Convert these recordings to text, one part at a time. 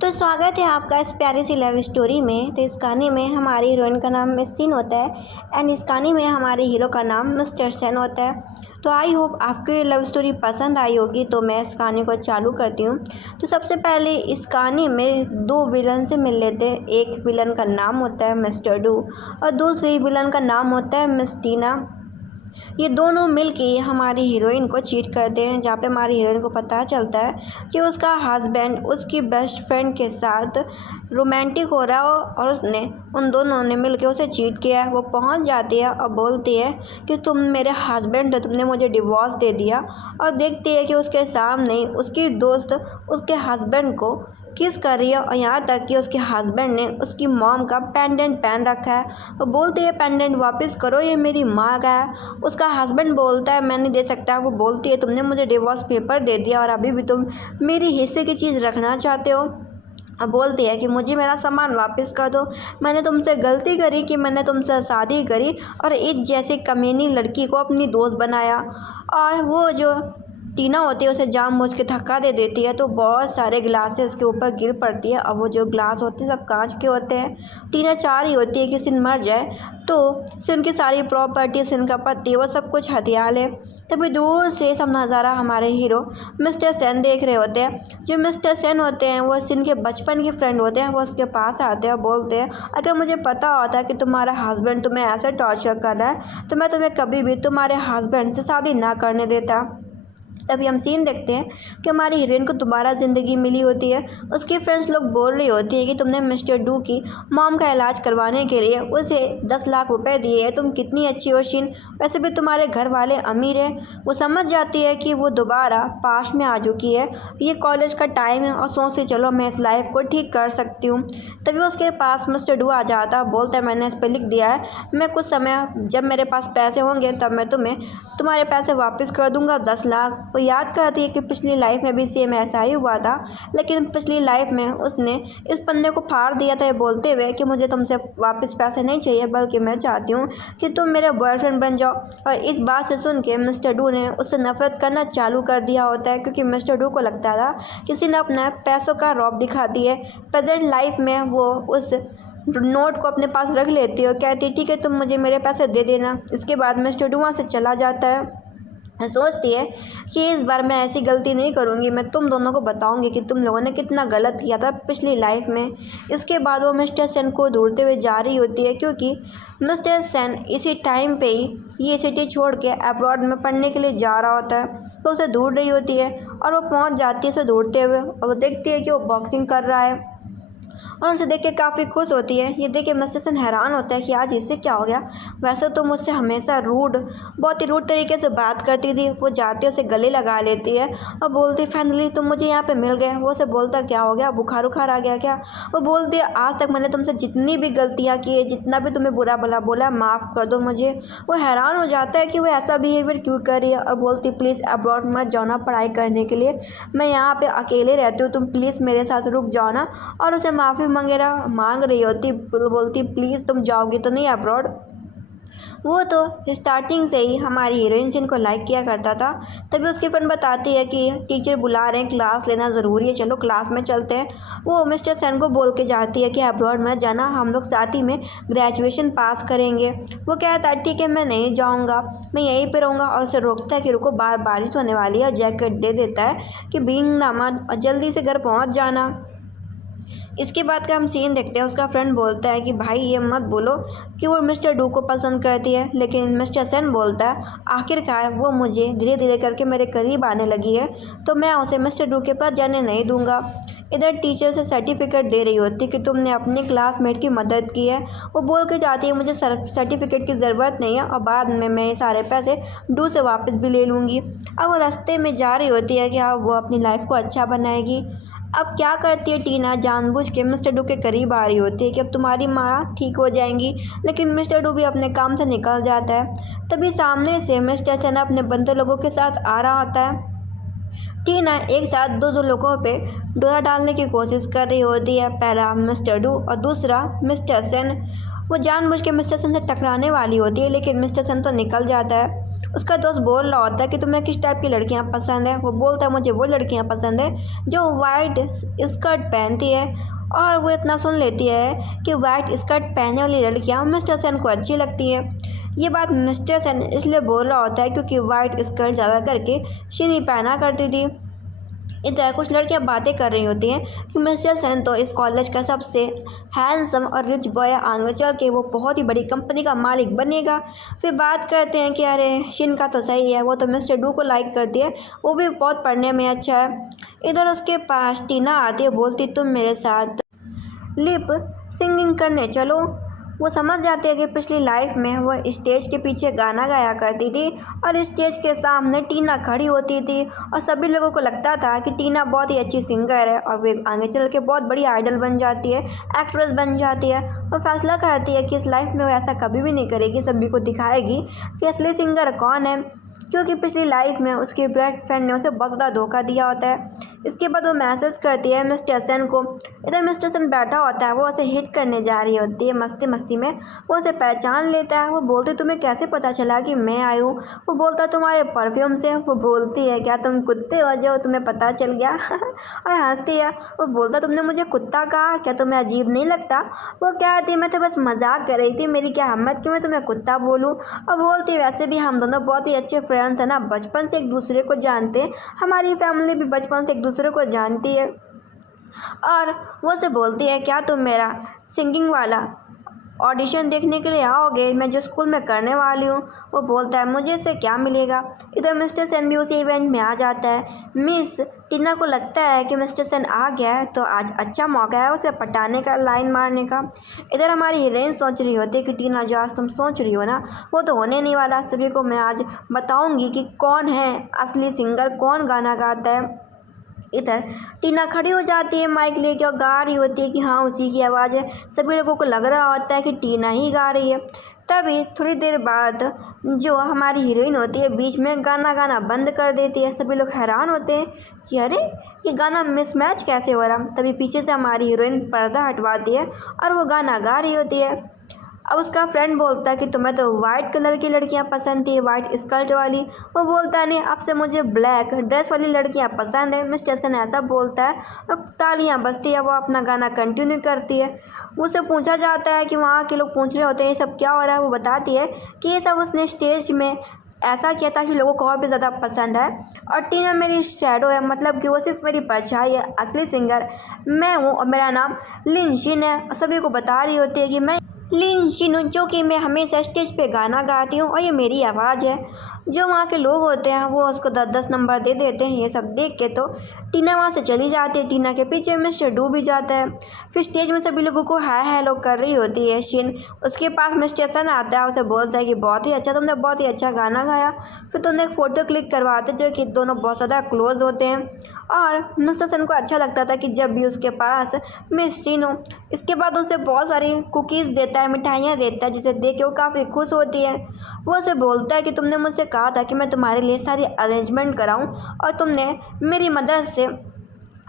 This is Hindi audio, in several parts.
तो स्वागत है आपका इस प्यारी सी लव स्टोरी में। तो इस कहानी में हमारी हीरोइन का नाम मिस सीन होता है एंड इस कहानी में हमारे हीरो का नाम मिस्टर सेन होता है। तो आई होप आपको ये लव स्टोरी पसंद आई होगी। तो मैं इस कहानी को चालू करती हूँ। तो सबसे पहले इस कहानी में दो विलन से मिल लेते हैं। एक विलन का नाम होता है मिस्टर डू और दूसरी विलन का नाम होता है मिस टीना। ये दोनों मिलके हमारी हीरोइन को चीट करते हैं, जहाँ पे हमारी हीरोइन को पता चलता है कि उसका हस्बैंड उसकी बेस्ट फ्रेंड के साथ रोमांटिक हो रहा हो और उसने उन दोनों ने मिलके उसे चीट किया है। वो पहुंच जाती है और बोलती है कि तुम मेरे हस्बैंड हो, तुमने मुझे डिवोर्स दे दिया। और देखती है कि उसके सामने उसकी दोस्त उसके हस्बैंड को किस कर रही है और यहाँ तक कि उसके हस्बैंड ने उसकी मॉम का पेंडेंट पहन रखा है। वो बोलती है पेंडेंट वापस करो, ये मेरी माँ का है। उसका हस्बैंड बोलता है मैं नहीं दे सकता। वो बोलती है तुमने मुझे डिवोर्स पेपर दे दिया और अभी भी तुम मेरी हिस्से की चीज़ रखना चाहते हो। अब बोलती है कि मुझे मेरा सामान वापस कर दो। मैंने तुमसे गलती करी कि मैंने तुमसे शादी करी और एक जैसी कमीनी लड़की को अपनी दोस्त बनाया। और वो जो टीना होती है उसे जानबूझ के धक्का दे देती है, तो बहुत सारे ग्लासेस के ऊपर गिर पड़ती है। अब वो जो ग्लास होते हैं सब कांच के होते हैं। टीना चाह रही होती है कि सिन मर जाए, तो सिन की सारी प्रॉपर्टी, सिन का पति, वो सब कुछ हथिया ले। तभी दूर से सब नज़ारा हमारे हीरो मिस्टर सेन देख रहे होते हैं। जो मिस्टर सेन होते हैं वो सिन के बचपन के फ्रेंड होते हैं। वो उसके पास आते हैं और बोलते हैं अगर मुझे पता होता कि तुम्हारा हस्बैंड तुम्हें ऐसे टॉर्चर कर रहा है तो मैं तुम्हें कभी भी तुम्हारे हस्बैंड से शादी ना करने देता। तभी हम सीन देखते हैं कि हमारी हीरोइन को दोबारा ज़िंदगी मिली होती है। उसकी फ्रेंड्स लोग बोल रही होती है कि तुमने मिस्टर डू की मॉम का इलाज करवाने के लिए उसे 10 लाख रुपए दिए हैं, तुम कितनी अच्छी हो शीन, वैसे भी तुम्हारे घर वाले अमीर हैं। वो समझ जाती है कि वो दोबारा पास में आ चुकी है, ये कॉलेज का टाइम है और सोचती चलो मैं इस लाइफ को ठीक कर सकती हूँ। तभी उसके पास मिस्टर डू आ जाता, बोलता है मैंने इस पर लिख दिया है, मैं कुछ समय जब मेरे पास पैसे होंगे तब मैं तुम्हारे पैसे वापस कर दूंगा 10 लाख। वो याद करती है कि पिछली लाइफ में भी सेम ऐसा ही हुआ था, लेकिन पिछली लाइफ में उसने इस पन्ने को फाड़ दिया था, ये बोलते हुए कि मुझे तुमसे वापस पैसे नहीं चाहिए, बल्कि मैं चाहती हूँ कि तुम मेरे बॉयफ्रेंड बन जाओ। और इस बात से सुन के मिस्टर डू ने उससे नफरत करना चालू कर दिया होता है, क्योंकि मिस्टर डू को लगता था किसी ने अपना पैसों का रौब दिखा दिया है। प्रेजेंट लाइफ में वो उस नोट को अपने पास रख लेती है और कहती है ठीक है तुम मुझे मेरे पैसे दे देना। इसके बाद मिस्टर डू वहाँ से चला जाता है। सोचती है कि इस बार मैं ऐसी गलती नहीं करूँगी, मैं तुम दोनों को बताऊँगी कि तुम लोगों ने कितना गलत किया था पिछली लाइफ में। इसके बाद वो मिस्टर सेन को ढूंढते हुए जा रही होती है, क्योंकि मिस्टर सेन इसी टाइम पे ही ये सिटी छोड़ के अब्रॉड में पढ़ने के लिए जा रहा होता है। तो उसे ढूंढ रही होती है और वो पहुँच जाती है उसे ढूंढते हुए, और वो देखती है कि वो बॉक्सिंग कर रहा है और उसे देख के काफ़ी खुश होती है। ये देख के मिस्टर सेन हैरान होता है कि आज इससे क्या हो गया, वैसे तो मुझसे हमेशा बहुत ही रूड तरीके से बात करती थी। वो जाती है उसे गले लगा लेती है और बोलती फाइनली तुम मुझे यहाँ पे मिल गए। वो उसे बोलता क्या हो गया, बुखार उखार आ गया क्या। वो बोलती है आज तक मैंने तुमसे जितनी भी गलतियाँ की है, जितना भी तुम्हें बुरा भला बोला, माफ़ कर दो मुझे। वो हैरान हो जाता है कि वो ऐसा बिहेवियर क्यों कर रही है और बोलती प्लीज़ अब्रॉड मत जाओ ना पढ़ाई करने के लिए, मैं यहाँ पे अकेले रहती हूँ, तुम प्लीज़ मेरे साथ रुक जाओ ना। और उसे माफ़ी वगैरह मांग रही होती, बोलती प्लीज़ तुम जाओगी तो नहीं अब्रॉड। वो तो स्टार्टिंग से ही हमारी हीरोइन सिन को लाइक किया करता था। तभी उसकी फ्रेंड बताती है कि टीचर बुला रहे हैं, क्लास लेना ज़रूरी है, चलो क्लास में चलते हैं। वो मिस्टर सेन को बोल के जाती है कि अब्रॉड मत जाना, हम लोग साथ ही में ग्रेजुएशन पास करेंगे। वो कहता है ठीक है मैं नहीं जाऊँगा, मैं यहीं पर रहूँगा। और उसे रोकता है कि रुको बारिश होने वाली है, जैकेट दे देता है कि भीगना मत और जल्दी से घर पहुँच जाना। इसके बाद का हम सीन देखते हैं। उसका फ्रेंड बोलता है कि भाई ये मत बोलो कि वो मिस्टर डू को पसंद करती है, लेकिन मिस्टर सेन बोलता है आखिरकार वो मुझे धीरे धीरे करके मेरे करीब आने लगी है, तो मैं उसे मिस्टर डू के पास जाने नहीं दूंगा। इधर टीचर से सर्टिफिकेट दे रही होती कि तुमने अपनी क्लासमेट की मदद की है। वो बोल के जाती है मुझे सर्टिफिकेट की ज़रूरत नहीं है और बाद में मैं ये सारे पैसे डू से वापस भी ले लूँगी। अब वो रास्ते में जा रही होती है कि अब वो अपनी लाइफ को अच्छा बनाएगी। अब क्या करती है टीना, जानबूझ के मिस्टर डू के करीब आ रही होती है कि अब तुम्हारी माँ ठीक हो जाएंगी, लेकिन मिस्टर डू भी अपने काम से निकल जाता है। तभी सामने से मिस्टर सेन अपने बंदे लोगों के साथ आ रहा होता है। टीना एक साथ दो लोगों पे डोरा डालने की कोशिश कर रही होती है, पहला मिस्टर डू और दूसरा मिस्टर सेन। वो जानबूझ के मिस्टर सेन से टकराने वाली होती है, लेकिन मिस्टर सेन तो निकल जाता है। उसका दोस्त बोल रहा होता है कि तुम्हें किस टाइप की लड़कियां पसंद है। वो बोलता है मुझे वो लड़कियां पसंद है जो वाइट स्कर्ट पहनती है। और वो इतना सुन लेती है कि वाइट स्कर्ट पहनने वाली लड़कियां मिस्टर सेन को अच्छी लगती है। ये बात मिस्टर सेन इसलिए बोल रहा होता है क्योंकि वाइट स्कर्ट ज़्यादा करके शिन ही पहना करती थी। इधर कुछ लड़कियां बातें कर रही होती हैं कि मिस्टर सेन तो इस कॉलेज का सबसे हैंडसम और रिच बॉय, आगे चल के वो बहुत ही बड़ी कंपनी का मालिक बनेगा। फिर बात करते हैं कि अरे शिन का तो सही है, वो तो मिस्टर डू को लाइक करती है, वो भी बहुत पढ़ने में अच्छा है। इधर उसके पास टीना आती है, बोलती तुम मेरे साथ लिप सिंगिंग करने चलो। वो समझ जाते हैं कि पिछली लाइफ में वो स्टेज के पीछे गाना गाया करती थी और स्टेज के सामने टीना खड़ी होती थी और सभी लोगों को लगता था कि टीना बहुत ही अच्छी सिंगर है और वे आगे चल के बहुत बड़ी आइडल बन जाती है, एक्ट्रेस बन जाती है। और फैसला करती है कि इस लाइफ में वो ऐसा कभी भी नहीं करेगी, सभी को दिखाएगी कि असली सिंगर कौन है, क्योंकि पिछली लाइफ में उसके बेस्ट फ्रेंड ने उसे बहुत ज़्यादा धोखा दिया होता है। इसके बाद वो मैसेज करती है मिस्टर सेन को। इधर मिस्टर सेन बैठा होता है, वो उसे हिट करने जा रही होती है मस्ती मस्ती में। वो उसे पहचान लेता है। वो बोलती तुम्हें कैसे पता चला कि मैं आई हूँ। वो बोलता तुम्हारे परफ्यूम से। वो बोलती है क्या तुम कुत्ते हो जो तुम्हें पता चल गया और हंसती है। वो बोलता तुमने मुझे कुत्ता कहा, क्या तुम्हें अजीब नहीं लगता। वो कहती मैं तो बस मजाक कर रही थी, मेरी क्या हिम्मत कि मैं तुम्हें कुत्ता बोलूँ। और बोलती वैसे भी हम दोनों बहुत ही अच्छे फ्रेंड्स हैं ना, बचपन से एक दूसरे को जानते हैं, हमारी फैमिली भी बचपन से एक दूसरे को जानती है। और वो से बोलती है क्या तुम मेरा सिंगिंग वाला ऑडिशन देखने के लिए आओगे, मैं जो स्कूल में करने वाली हूँ। वो बोलता है मुझे इससे क्या मिलेगा। इधर मिस्टर सेन भी उसी इवेंट में आ जाता है। मिस टीना को लगता है कि मिस्टर सेन आ गया है तो आज अच्छा मौका है उसे पटाने का, लाइन मारने का। इधर हमारी हीरोइन सोच रही होती है कि टीना जो आज तुम सोच रही हो ना वो तो होने नहीं वाला, सभी को मैं आज बताऊंगी कि कौन है असली सिंगर, कौन गाना गाता है। इधर टीना खड़ी हो जाती है माइक लेके और गा रही होती है कि हाँ उसी की आवाज़ है। सभी लोगों को लग रहा होता है कि टीना ही गा रही है। तभी थोड़ी देर बाद जो हमारी हीरोइन होती है बीच में गाना बंद कर देती है। सभी लोग हैरान होते हैं कि अरे ये गाना मिसमैच कैसे हो रहा। तभी पीछे से हमारी हीरोइन पर्दा हटवाती है और वो गाना गा रही होती है। अब उसका फ्रेंड बोलता है कि तुम्हें तो वाइट कलर की लड़कियां पसंद थी, वाइट स्कर्ट वाली। वो बोलता है नहीं, अब से मुझे ब्लैक ड्रेस वाली लड़कियां पसंद है। मिस्टर सेन ऐसा बोलता है और तालियां बजती है। वो अपना गाना कंटिन्यू करती है। उससे पूछा जाता है कि वहाँ के लोग पूछ रहे होते हैं ये सब क्या हो रहा है। वो बताती है कि ये सब उसने स्टेज में ऐसा किया था कि लोगों को और भी ज़्यादा पसंद है। और टीना मेरी शैडो है, मतलब कि वो सिर्फ मेरी परछाई है, असली सिंगर मैं हूँ और मेरा नाम लिन शिन है। और सभी को बता रही होती है कि मैं लिन शिन हूँ, जो कि मैं हमेशा स्टेज पे गाना गाती हूँ और ये मेरी आवाज़ है। जो वहाँ के लोग होते हैं वो उसको 10-10 नंबर दे देते हैं। ये सब देख के तो टीना वहाँ से चली जाती है। टीना के पीछे मिस्टर डू भी जाता है। फिर स्टेज में सभी लोगों को हाय हेलो कर रही होती है शिन। उसके पास मिस्टर सन आता है, उसे बोलता है कि बहुत ही अच्छा, तुमने बहुत ही अच्छा गाना गाया। फिर तुमने एक फ़ोटो क्लिक करवाते जो कि दोनों बहुत ज़्यादा क्लोज होते हैं। और मिस्टर सन को अच्छा लगता था कि जब भी उसके पास मिस शिन हो। इसके बाद उसे बहुत सारी कुकीज़ देता है, मिठाइयाँ देता है, जिसे देख के वो काफ़ी खुश होती है। वो उसे बोलता है कि तुमने मुझसे कहा था कि मैं तुम्हारे लिए सारी अरेंजमेंट कराऊं और तुमने मेरी मदद से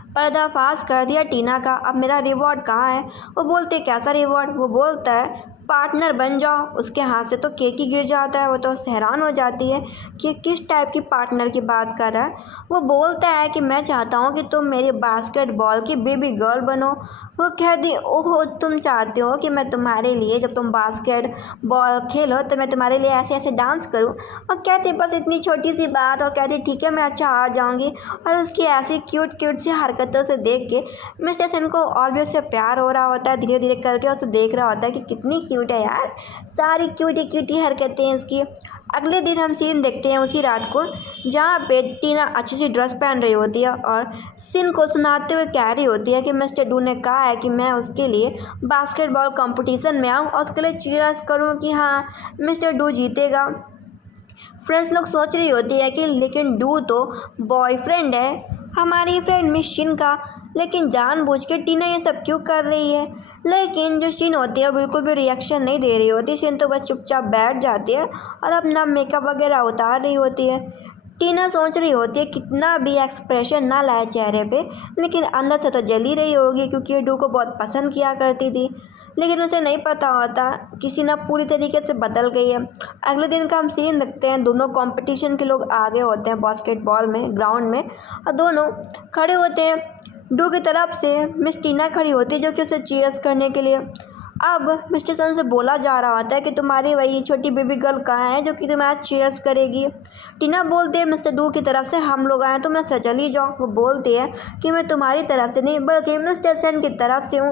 पर्दाफाश कर दिया टीना का। अब मेरा रिवॉर्ड कहाँ है। वो बोलते कैसा रिवॉर्ड। वो बोलता है पार्टनर बन जाओ। उसके हाथ से तो केक ही गिर जाता है। वो तो हैरान हो जाती है कि किस टाइप की पार्टनर की बात कर रहा है। वो बोलता है कि मैं चाहता हूँ कि तुम मेरी बास्केटबॉल की बेबी गर्ल बनो। वो कहती ओहो तुम चाहते हो कि मैं तुम्हारे लिए जब तुम बास्केट बॉल खेलो तो मैं तुम्हारे लिए ऐसे ऐसे डांस करूं। और कहती बस इतनी छोटी सी बात। और कहती ठीक है मैं अच्छा आ जाऊंगी। और उसकी ऐसी क्यूट क्यूट सी हरकतों से देख के मिस्टर सेन को और भी उससे प्यार हो रहा होता है। धीरे धीरे करके उसे देख रहा होता है कि कितनी क्यूट है यार, सारी क्यूटी क्यूटी हरकतें हैं इसकी। अगले दिन हम सीन देखते हैं उसी रात को, जहाँ पे टीना अच्छी सी ड्रेस पहन रही होती है और सिन को सुनाते हुए कह रही होती है कि मिस्टर डू ने कहा है कि मैं उसके लिए बास्केटबॉल कंपटीशन में आऊँ और उसके लिए चीयर्स करूँ कि हाँ मिस्टर डू जीतेगा। फ्रेंड्स लोग सोच रही होती है कि लेकिन डू तो बॉयफ्रेंड है हमारी फ्रेंड मिस शिन का, लेकिन जानबूझ के टीना ये सब क्यों कर रही है। लेकिन जो शिन होती है बिल्कुल भी रिएक्शन नहीं दे रही होती। शिन तो बस चुपचाप बैठ जाती है और अपना मेकअप वगैरह उतार रही होती है। टीना सोच रही होती है कितना भी एक्सप्रेशन ना लाए चेहरे पे, लेकिन अंदर से तो जल ही रही होगी क्योंकि डू को बहुत पसंद किया करती थी। लेकिन उसे नहीं पता होता कि शीना पूरी तरीके से बदल गई है। अगले दिन का हम सीन देखते हैं, दोनों कंपटीशन के लोग आगे होते हैं बास्केटबॉल में, ग्राउंड में, और दोनों खड़े होते हैं। डू की तरफ से मिस टीना खड़ी होती है जो कि उसे चीयर्स करने के लिए। अब मिस्टर सन से बोला जा रहा होता है कि तुम्हारी वही छोटी बेबी गर्ल कहाँ है जो कि तुम्हें आज चीयर्स करेगी। टीना बोलते हैं मिस्टर डू की तरफ से हम लोग आए, तुम ऐसे चली जाओ। वो बोलती है कि मैं तुम्हारी तरफ से नहीं बल्कि मिस्टर सन की तरफ से हूँ।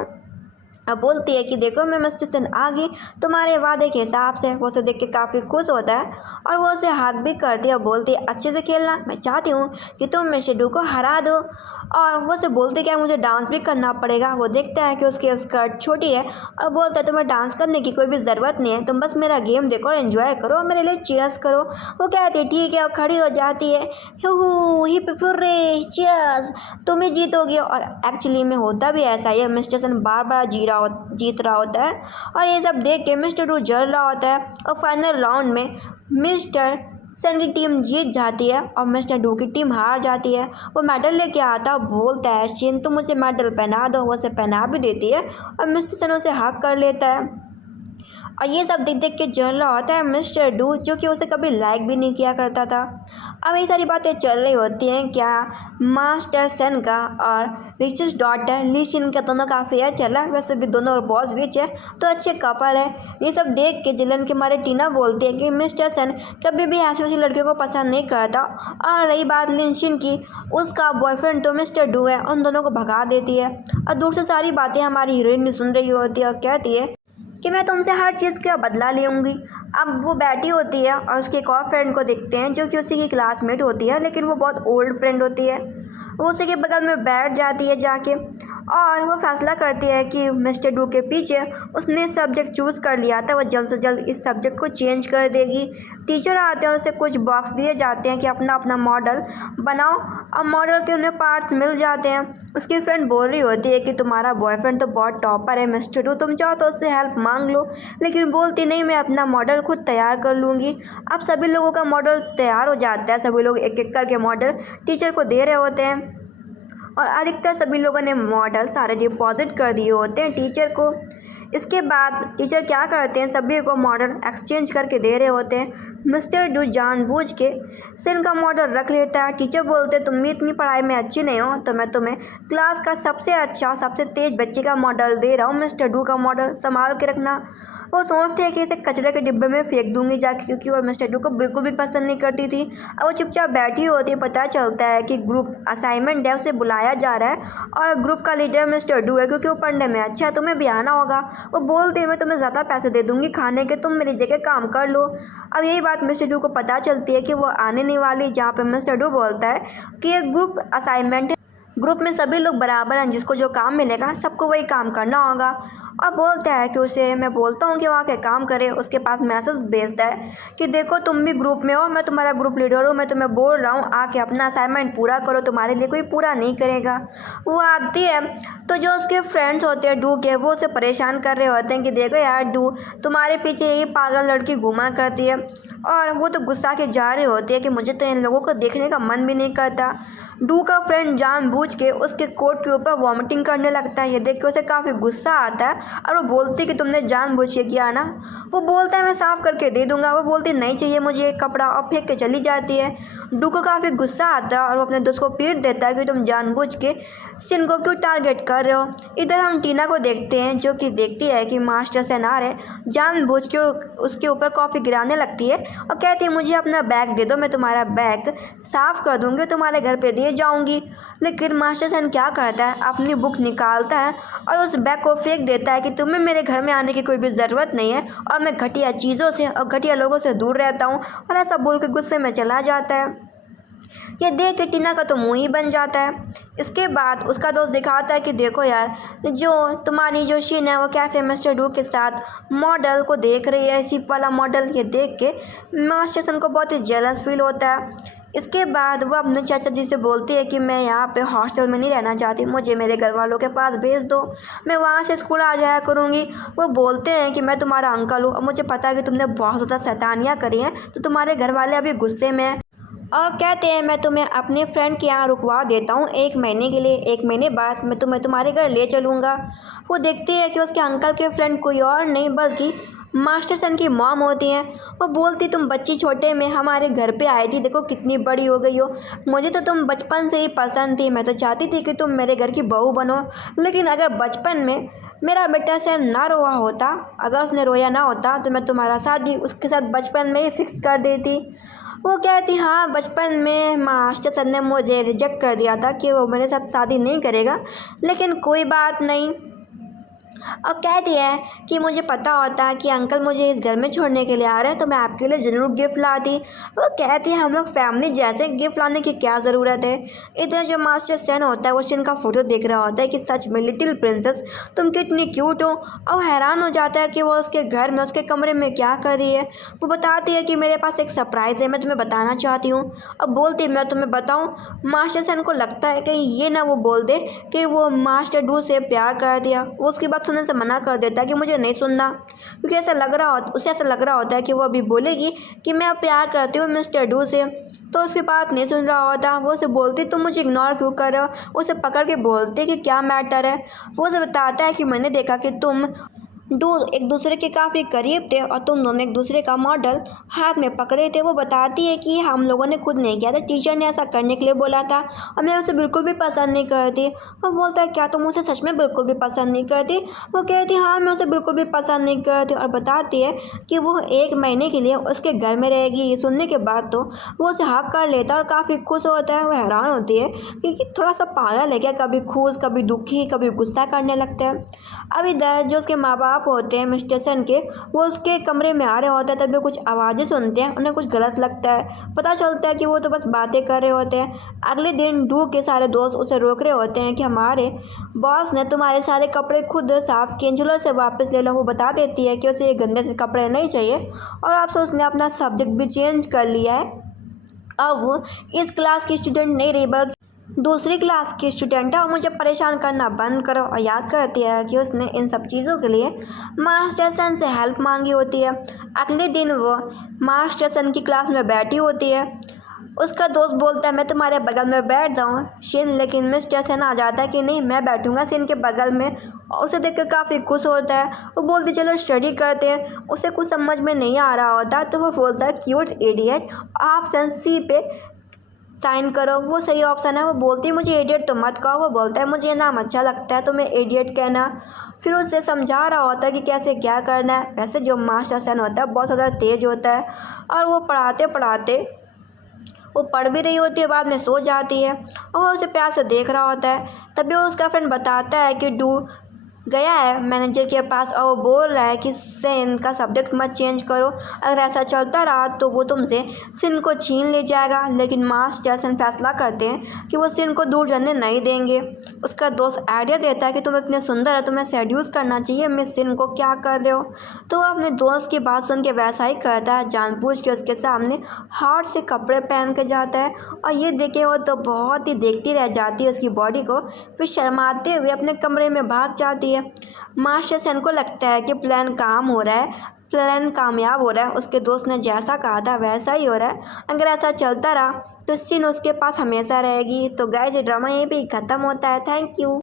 अब बोलती है कि देखो मैं मिस्टर सन आ गई तुम्हारे वादे के हिसाब से। वो उसे देख के काफ़ी खुश होता है और वो उसे हक भी करती है और बोलती है अच्छे से खेलना, मैं चाहती हूँ कि तुम मिस्टर डू को हरा दो। और वो उसे बोलती है कि मुझे डांस भी करना पड़ेगा। वो देखता है कि उसकी स्कर्ट छोटी है और बोलता है तुम्हें डांस करने की कोई भी ज़रूरत नहीं है, तुम बस मेरा गेम देखो और एंजॉय करो, मेरे लिए चीयर्स करो। वो कहती है ठीक है और खड़ी हो जाती है, हू हिप हुर्रे चीयर्स, तुम ही जीतोगे। और एक्चुअली में होता भी ऐसा ही है, मिस्टर सन बार बार जीत रहा होता है और ये सब देख के मिस्टर डू जल रहा होता है। और फाइनल राउंड में मिस्टर सन की टीम जीत जाती है और मिस्टर डू की टीम हार जाती है। वो मेडल लेके आता है, बोलता है शिन तुम मुझे मेडल पहना दो। वो उसे पहना भी देती है और मिस्टर सन उसे हक कर लेता है। और ये सब देख देख के जल रहा होता है मिस्टर डू जो कि उसे कभी लाइक भी नहीं किया करता था। अब ये सारी बातें चल रही होती हैं क्या मास्टर सन का और रिचेस डॉटर ली शिन का दोनों का अफेयर चल रहा है। वैसे भी दोनों बहुत रिच है तो अच्छे कपल है। ये सब देख के जलन के मारे टीना बोलती है कि मिस्टर सन कभी भी ऐसी वैसी लड़कियों को पसंद नहीं करता। और रही बात लिन शिन की, उसका बॉयफ्रेंड तो मिस्टर डू है, उन दोनों को भगा देती है। और दूर से सारी बातें हमारी हीरोइन भी सुन रही होती है और कहती है कि मैं तुमसे हर चीज़ का बदला लूँगी। अब वो बैठी होती है और उसके एक और फ्रेंड को देखते हैं जो कि उसी की क्लासमेट होती है, लेकिन वो बहुत ओल्ड फ्रेंड होती है। वो उसी के बगल में बैठ जाती है जाके और वो फैसला करती है कि मिस्टर डू के पीछे उसने सब्जेक्ट चूज़ कर लिया था, वो जल्द से जल्द इस सब्जेक्ट को चेंज कर देगी। टीचर आते हैं और उसे कुछ बॉक्स दिए जाते हैं कि अपना अपना मॉडल बनाओ। अब मॉडल के उन्हें पार्ट्स मिल जाते हैं। उसकी फ्रेंड बोल रही होती है कि तुम्हारा बॉयफ्रेंड तो बहुत टॉपर है मिस्टर डू, तुम चाहो तो उससे हेल्प मांग लो। लेकिन बोलती नहीं, मैं अपना मॉडल खुद तैयार कर लूँगी। अब सभी लोगों का मॉडल तैयार हो जाता है, सभी लोग एक एक करके मॉडल टीचर को दे रहे होते हैं और अधिकतर सभी लोगों ने मॉडल सारे डिपॉजिट कर दिए होते हैं टीचर को। इसके बाद टीचर क्या करते हैं, सभी को मॉडल एक्सचेंज करके दे रहे होते हैं। मिस्टर डू जानबूझ के सिन का मॉडल रख लेता है। टीचर बोलते हैं तुम भी इतनी पढ़ाई में अच्छी नहीं हो तो मैं तुम्हें क्लास का सबसे अच्छा सबसे तेज बच्चे का मॉडल दे रहा हूँ, मिस्टर डू का मॉडल संभाल के रखना। वो सोचते हैं कि इसे कचरे के डिब्बे में फेंक दूंगी जाके, क्योंकि वो मिस्टर डू को बिल्कुल भी पसंद नहीं करती थी। अब वो चुपचाप बैठी होती है। पता चलता है कि ग्रुप असाइनमेंट है, उसे बुलाया जा रहा है और ग्रुप का लीडर मिस्टर डू है क्योंकि वो पढ़ने में अच्छा है, तुम्हें भी आना होगा। वो बोलते हैं मैं तुम्हें ज़्यादा पैसे दे दूंगी खाने के, तुम मेरी जगह काम कर लो। अब यही बात मिस्टर डू को पता चलती है कि वो आने नहीं वाली, जहाँ पर मिस्टर डू बोलता है कि ये ग्रुप असाइनमेंट है, ग्रुप में सभी लोग बराबर हैं, जिसको जो काम मिलेगा सबको वही काम करना होगा। और बोलता है कि उसे मैं बोलता हूँ कि वहाँ के काम करे। उसके पास मैसेज भेजता है कि देखो तुम भी ग्रुप में हो, मैं तुम्हारा ग्रुप लीडर हूँ, मैं तुम्हें बोल रहा हूँ आके अपना असाइनमेंट पूरा करो, तुम्हारे लिए कोई पूरा नहीं करेगा। वो आती है तो जो उसके फ्रेंड्स होते हैं डू के, वो उसे परेशान कर रहे होते हैं कि देखो यार डू, तुम्हारे पीछे ये पागल लड़की घुमा करती है। और वो तो गुस्सा के जा रहे होते हैं कि मुझे तो इन लोगों को देखने का मन भी नहीं करता। डू का फ्रेंड जानबूझ के उसके कोट के ऊपर वॉमिटिंग करने लगता है। ये देख के उसे काफ़ी गुस्सा आता है और वो बोलती कि तुमने जानबूझ के किया ना। वो बोलता है मैं साफ़ करके दे दूंगा। वो बोलती नहीं चाहिए मुझे एक कपड़ा, और फेंक के चली जाती है। डू को काफ़ी गुस्सा आता है और वो अपने दोस्त को पीट देता है कि तुम जानबूझ के सिन को क्यों टारगेट कर रहे हो। इधर हम टीना को देखते हैं जो कि देखती है कि मास्टर सेन आ रहे, जानबूझ के उसके ऊपर कॉफ़ी गिराने लगती है और कहती है मुझे अपना बैग दे दो, मैं तुम्हारा बैग साफ़ कर दूँगी, तुम्हारे घर पे दे जाऊँगी। लेकिन मास्टर सेन क्या करता है, अपनी बुक निकालता है और उस बैग को फेंक देता है कि तुम्हें मेरे घर में आने की कोई भी ज़रूरत नहीं है और मैं घटिया चीज़ों से और घटिया लोगों से दूर रहता हूँ। और ऐसा बोल के गुस्से में चला जाता है। ये देख के टीना का तो मुंह ही बन जाता है। इसके बाद उसका दोस्त दिखाता है कि देखो यार, जो तुम्हारी जो शीन है वो कैसे मिस्टर डू के साथ मॉडल को देख रही है, सिप वाला मॉडल। ये देख के मास्टर सन को बहुत ही जेलस फील होता है। इसके बाद वो अपने चाचा जी से बोलती है कि मैं यहाँ पे हॉस्टल में नहीं रहना चाहती, मुझे मेरे घर वालों के पास भेज दो, मैं वहाँ से स्कूल आ जाया करूँगी। वो बोलते हैं कि मैं तुम्हारा अंकल हूँ और मुझे पता है कि तुमने बहुत ज़्यादा शैतानियाँ करी हैं, तो तुम्हारे घर वाले अभी गुस्से में हैं। और कहते हैं मैं तुम्हें अपने फ्रेंड के यहाँ रुकवा देता हूँ 1 महीने के लिए, 1 महीने बाद मैं तुम्हें तुम्हारे घर ले चलूँगा। वो देखती है कि उसके अंकल के फ्रेंड कोई और नहीं बल्कि मास्टर सन की मॉम होती हैं। वो बोलती तुम बच्ची छोटे में हमारे घर पे आई थी, देखो कितनी बड़ी हो गई हो। मुझे तो तुम बचपन से ही पसंद थी, मैं तो चाहती थी कि तुम मेरे घर की बहू बनो। लेकिन अगर बचपन में मेरा बेटा सैन ना रोया होता, अगर उसने रोया ना होता तो मैं तुम्हारा शादी उसके साथ बचपन में ही फिक्स कर देती। वो कहती हाँ, बचपन में मास्टर सर ने मुझे रिजेक्ट कर दिया था कि वो मेरे साथ शादी नहीं करेगा, लेकिन कोई बात नहीं। और कहती है कि मुझे पता होता कि अंकल मुझे इस घर में छोड़ने के लिए आ रहे हैं तो मैं आपके लिए ज़रूर गिफ्ट लाती। वो कहती है हम लोग फैमिली जैसे, गिफ्ट लाने की क्या ज़रूरत है। इधर जो मास्टर सैन होता है वो सिन का फ़ोटो देख रहा होता है कि सच में लिटिल प्रिंसेस तुम कितनी क्यूट हो। और हैरान हो जाता है कि वो उसके घर में उसके कमरे में क्या कर रही है। वो बताती है कि मेरे पास एक सरप्राइज़ है, मैं तुम्हें बताना चाहती हूँ। अब बोलती मैं तुम्हें बताऊँ। मास्टर सैन को लगता है कि ये ना वो बोल दे कि वो मास्टर डू से प्यार कर दिया। वो उसकी बात सुनने से मना कर देता है कि मुझे नहीं सुनना, क्योंकि उसे ऐसा लग रहा होता है कि वो अभी बोलेगी कि मैं अब प्यार करती हूँ मिस्टर डू से, तो उसकी बात नहीं सुन रहा होता। वो उसे बोलती तुम मुझे इग्नोर क्यों कर रहे हो। उसे पकड़ के बोलती कि क्या मैटर है। वो उसे बताता है कि मैंने देखा कि तुम डू एक दूसरे के काफ़ी करीब थे और तुम दोनों एक दूसरे का मॉडल हाथ में पकड़े थे। वो बताती है कि हम लोगों ने खुद नहीं किया था, टीचर ने ऐसा करने के लिए बोला था और मैं उसे बिल्कुल भी पसंद नहीं करती। वो बोलता है क्या तुम उसे सच में बिल्कुल भी पसंद नहीं करती। वो कहती हाँ मैं उसे बिल्कुल भी पसंद नहीं करती और बताती है कि वो 1 महीने के लिए उसके घर में रहेगी। ये सुनने के बाद तो वो उसे हक कर लेता है और काफ़ी खुश होता है। वो हैरान होती है कि थोड़ा सा पागल है क्या, कभी खुश कभी दुखी कभी गुस्सा करने लगता है। अभी जो उसके माँ बाप होते हैं मिस्टर सन के, वो उसके कमरे में आ रहे होते हैं, तभी वो कुछ आवाज़ें सुनते हैं, उन्हें कुछ गलत लगता है। पता चलता है कि वो तो बस बातें कर रहे होते हैं। अगले दिन डू के सारे दोस्त उसे रोक रहे होते हैं कि हमारे बॉस ने तुम्हारे सारे कपड़े खुद साफ़ किए, चलो से वापस ले लो। वो बता देती है कि उसे ये गंदे से कपड़े नहीं चाहिए और अब से उसने अपना सब्जेक्ट भी चेंज कर लिया है। अब वो इस क्लास की स्टूडेंट नहीं रही बल्कि दूसरी क्लास की स्टूडेंट है और मुझे परेशान करना बंद करो। और याद करती है कि उसने इन सब चीज़ों के लिए मास्टर सन से हेल्प मांगी होती है। अगले दिन वो मास्टर सन की क्लास में बैठी होती है। उसका दोस्त बोलता है मैं तुम्हारे बगल में बैठ जाऊँ शिन, लेकिन मिस्टर सन आ जाता है कि नहीं मैं बैठूंगा शिन के बगल में। और उसे देखकर काफ़ी खुश होता है। वो बोलती चलो स्टडी करते हैं। उसे कुछ समझ में नहीं आ रहा होता तो वो बोलता है क्यूट इडियट, ऑप्शन सी पे साइन करो, वो सही ऑप्शन है। वो बोलती है मुझे इडियट तो मत कहो। वो बोलता है मुझे नाम अच्छा लगता है तो मैं इडियट कहना। फिर उसे समझा रहा होता है कि कैसे क्या करना है। वैसे जो मास्टर सन होता है बहुत ज़्यादा तेज़ होता है और वो पढ़ाते पढ़ाते वो पढ़ भी रही होती है, बाद में सो जाती है और वो उसे प्यार से देख रहा होता है। तभी उसका फ्रेंड बताता है कि डू गया है मैनेजर के पास और वो बोल रहा है कि सिन का सब्जेक्ट मत चेंज करो, अगर ऐसा चलता रहा तो वो तुमसे सिन को छीन ले जाएगा। लेकिन मास्टर सन फैसला करते हैं कि वो सिन को दूर जाने नहीं देंगे। उसका दोस्त आइडिया देता है कि तुम इतने सुंदर है, तुम्हें सेड्यूस करना चाहिए, मिस सिन को क्या कर रहे हो। तो वो अपने दोस्त की बात सुन के वैसा ही करता है, जानबूझ के उसके सामने हार्ड से कपड़े पहन के जाता है। और ये देखे वो तो बहुत ही देखती रह जाती है उसकी बॉडी को, फिर शर्माते हुए अपने कमरे में भाग जाती है। मास्टर सन को लगता है कि प्लान कामयाब हो रहा है। उसके दोस्त ने जैसा कहा था वैसा ही हो रहा है। अगर ऐसा चलता रहा तो सिन उसके पास हमेशा रहेगी। तो गाइस ये ड्रामा यहीं पे ख़त्म होता है। Thank you.